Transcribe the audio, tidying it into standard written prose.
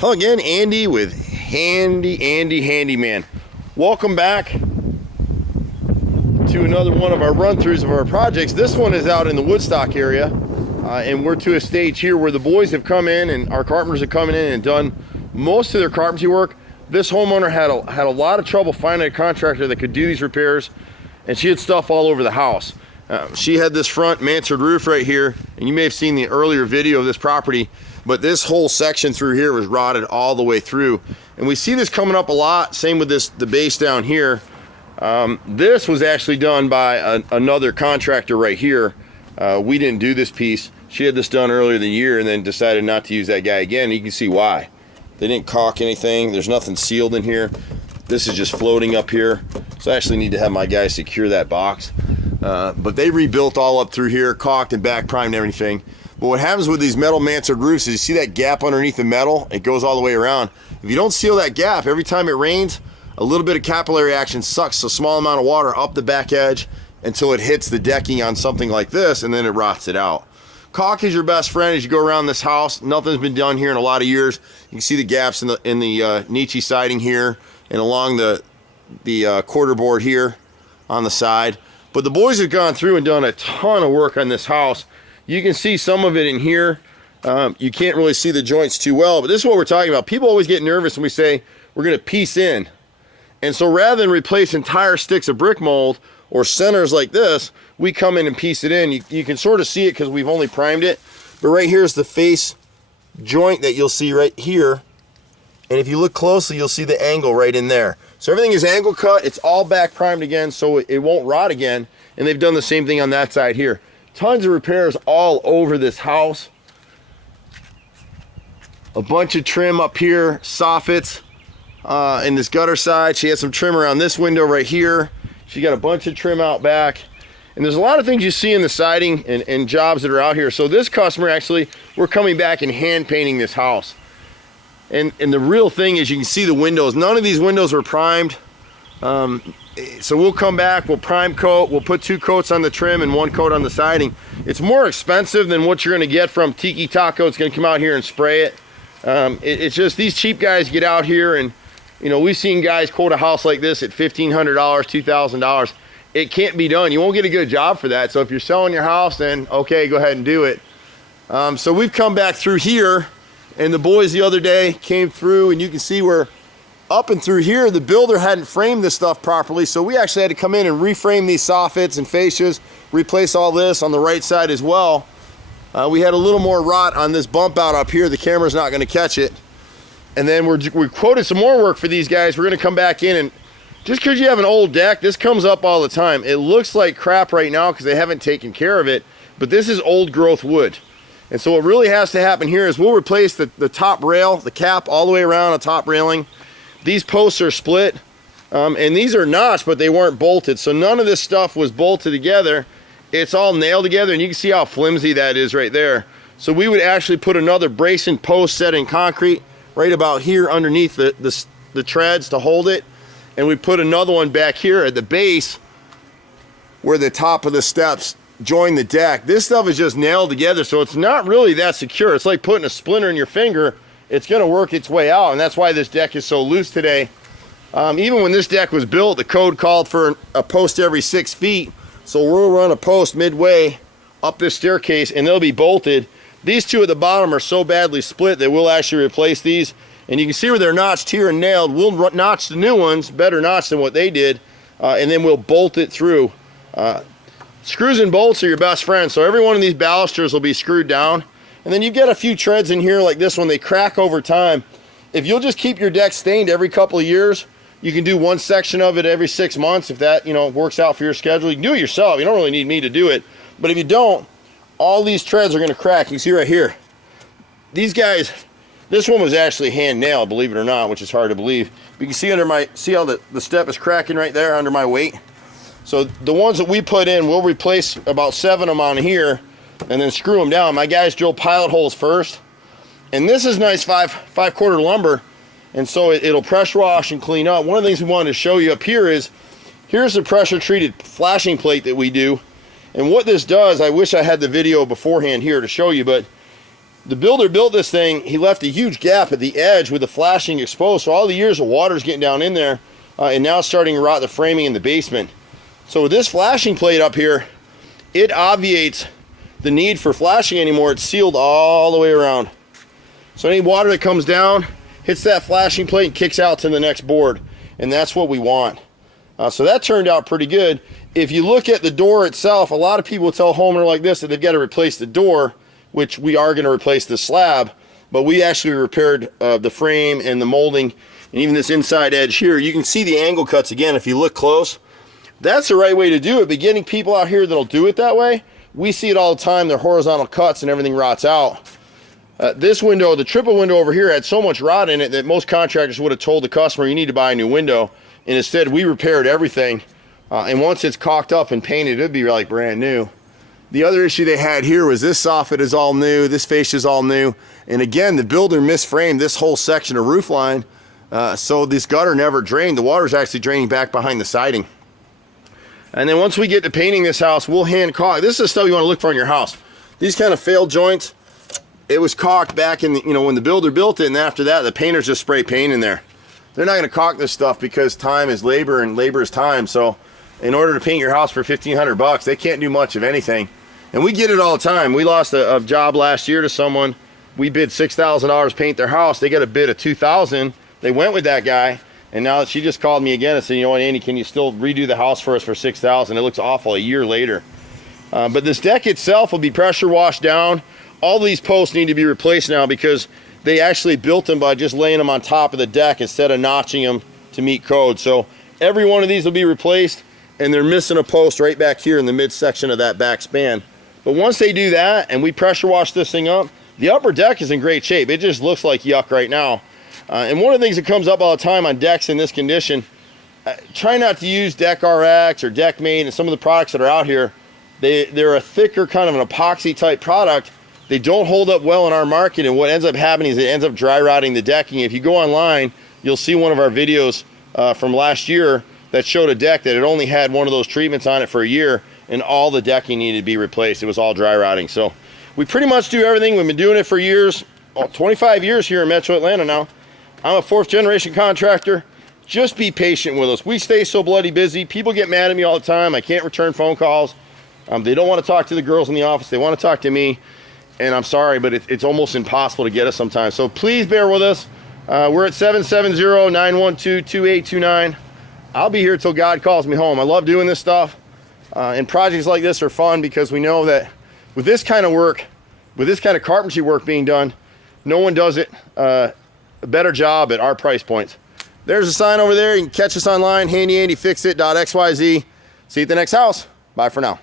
Hello again, Andy with HandyANdy Handyman. Welcome back to another one of our run-throughs of our projects. This one is out in the Woodstock area, and we're to a stage here where the boys have come in and our carpenters have come in and done most of their carpentry work. This homeowner had a lot of trouble finding a contractor that could do these repairs, and she had stuff all over the house. She had this front mansard roof right here, and you may have seen the earlier video of this property, but this whole section through here was rotted all the way through. And we see this coming up a lot. Same with the base down here. This was actually done by another contractor right here. We didn't do this piece. She had this done earlier in the year and then decided not to use that guy again. You can see why. They didn't caulk anything. There's nothing sealed in here. This is just floating up here. So I actually need to have my guys secure that box. But they rebuilt all up through here, caulked and back primed and everything. But what happens with these metal mansard roofs is you see that gap underneath the metal, it goes all the way around. If you don't seal that gap, every time it rains, a little bit of capillary action sucks a small amount of water up the back edge until it hits the decking on something like this, and then it rots it out. Caulk is your best friend as you go around this house. Nothing's been done here in a lot of years. You can see the gaps in the Nietzsche siding here and along the quarter board here on the side. But the boys have gone through and done a ton of work on this house. You can see some of it in here. You can't really see the joints too well, but this is what we're talking about. People always get nervous when we say we're going to piece in. And so rather than replace entire sticks of brick mold or centers like this, we come in and piece it in. You can sort of see it because we've only primed it. But right here's the face joint that you'll see right here. And if you look closely, you'll see the angle right in there. So everything is angle cut. It's all back primed again, so it won't rot again. And they've done the same thing on that side here. Tons of repairs all over this house. A bunch of trim up here, soffits in this gutter side. She has some trim around this window right here. She got a bunch of trim out back. And there's a lot of things you see in the siding and jobs that are out here. So this customer actually, we're coming back and hand painting this house. And the real thing is you can see the windows. None of these windows were primed. So we'll come back, we'll prime coat, we'll put 2 coats on the trim and 1 coat on the siding. It's more expensive than what you're gonna get from Tiki Taco. It's gonna come out here and spray it. It's just these cheap guys get out here and, you know, we've seen guys quote a house like this at $1,500, $2,000. It can't be done. You won't get a good job for that. So if you're selling your house, then okay, go ahead and do it. So we've come back through here, and the boys the other day came through, and you can see where up and through here, the builder hadn't framed this stuff properly, so we actually had to come in and reframe these soffits and fascias, replace all this on the right side as well. We had a little more rot on this bump out up here. The camera's not going to catch it. And then we quoted some more work for these guys. We're going to come back in, and just because you have an old deck, this comes up all the time. It looks like crap right now because they haven't taken care of it, but this is old growth wood. And so what really has to happen here is we'll replace the top rail, the cap all the way around the top railing. These posts are split, and these are notched, but they weren't bolted. So none of this stuff was bolted together. It's all nailed together, and you can see how flimsy that is right there. So we would actually put another bracing post set in concrete right about here underneath the treads to hold it. And we put another one back here at the base where the top of the steps join the deck. This stuff is just nailed together, so it's not really that secure. It's like putting a splinter in your finger. It's going to work its way out, and that's why this deck is so loose today. Even when this deck was built, the code called for a post every 6 feet, so we'll run a post midway up this staircase, and they'll be bolted. These 2 at the bottom are so badly split that we'll actually replace these, and you can see where they're notched here and nailed. We'll notch the new ones, better notch than what they did, and then we'll bolt it through. Screws and bolts are your best friend, so every one of these balusters will be screwed down. And then you've got a few treads in here like this one. They crack over time. If you'll just keep your deck stained every couple of years, you can do 1 section of it every 6 months if that, you know, works out for your schedule. You can do it yourself. You don't really need me to do it. But if you don't, all these treads are going to crack. You can see right here. These guys, this one was actually hand nailed, believe it or not, which is hard to believe. But you can see see how the step is cracking right there under my weight. So the ones that we put in, we'll replace about 7 of them on here and then screw them down. My guys drill pilot holes first. And this is nice 5/4 lumber, and so it'll pressure wash and clean up. One of the things we wanted to show you up here is, here's the pressure treated flashing plate that we do. And what this does, I wish I had the video beforehand here to show you, but the builder built this thing, he left a huge gap at the edge with the flashing exposed, so all the years of water's getting down in there, and now it's starting to rot the framing in the basement. So with this flashing plate up here, it obviates the need for flashing anymore. It's sealed all the way around. So any water that comes down, hits that flashing plate and kicks out to the next board, and that's what we want. So that turned out pretty good. If you look at the door itself, a lot of people tell a homeowner like this that they've got to replace the door, which we are going to replace the slab, but we actually repaired the frame and the molding and even this inside edge here. You can see the angle cuts again if you look close. That's the right way to do it, but getting people out here that'll do it that way, we see it all the time. They're horizontal cuts and everything rots out. This window, the triple window over here, had so much rot in it that most contractors would have told the customer, you need to buy a new window. And instead, we repaired everything. And once it's caulked up and painted, it'd be like brand new. The other issue they had here was this soffit is all new, this fascia is all new. And again, the builder misframed this whole section of roof line, so this gutter never drained. The water's actually draining back behind the siding. And then once we get to painting this house, we'll hand caulk. This is the stuff you want to look for in your house. These kind of failed joints, it was caulked back in the, when the builder built it, and after that the painters just spray paint in there. They're not going to caulk this stuff because time is labor and labor is time. So in order to paint your house for $1,500, they can't do much of anything. And we get it all the time. We lost a job last year to someone. We bid $6,000 paint their house. They got a bid of $2,000. They went with that guy, and now she just called me again and said, you know what, Andy, can you still redo the house for us for $6,000? It looks awful a year later. But this deck itself will be pressure washed down. All these posts need to be replaced now because they actually built them by just laying them on top of the deck instead of notching them to meet code. So every one of these will be replaced, and they're missing a post right back here in the midsection of that back span. But once they do that and we pressure wash this thing up, the upper deck is in great shape. It just looks like yuck right now. And one of the things that comes up all the time on decks in this condition, try not to use Deck RX or Deck Mate and some of the products that are out here. They're a thicker kind of an epoxy type product. They don't hold up well in our market, and what ends up happening is it ends up dry rotting the decking. If you go online, you'll see one of our videos from last year that showed a deck that had only had one of those treatments on it for a year, and all the decking needed to be replaced. It was all dry rotting. So we pretty much do everything. We've been doing it for years, 25 years here in Metro Atlanta now. I'm a 4th generation contractor. Just be patient with us. We stay so bloody busy. People get mad at me all the time. I can't return phone calls. They don't want to talk to the girls in the office. They want to talk to me. And I'm sorry, but it's almost impossible to get us sometimes. So please bear with us. We're at 770-912-2829. I'll be here till God calls me home. I love doing this stuff. And projects like this are fun because we know that with this kind of work, with this kind of carpentry work being done, no one does it a better job at our price points. There's a sign over there. You can catch us online, HandyANDYFixit.xyz. See you at the next house. Bye for now.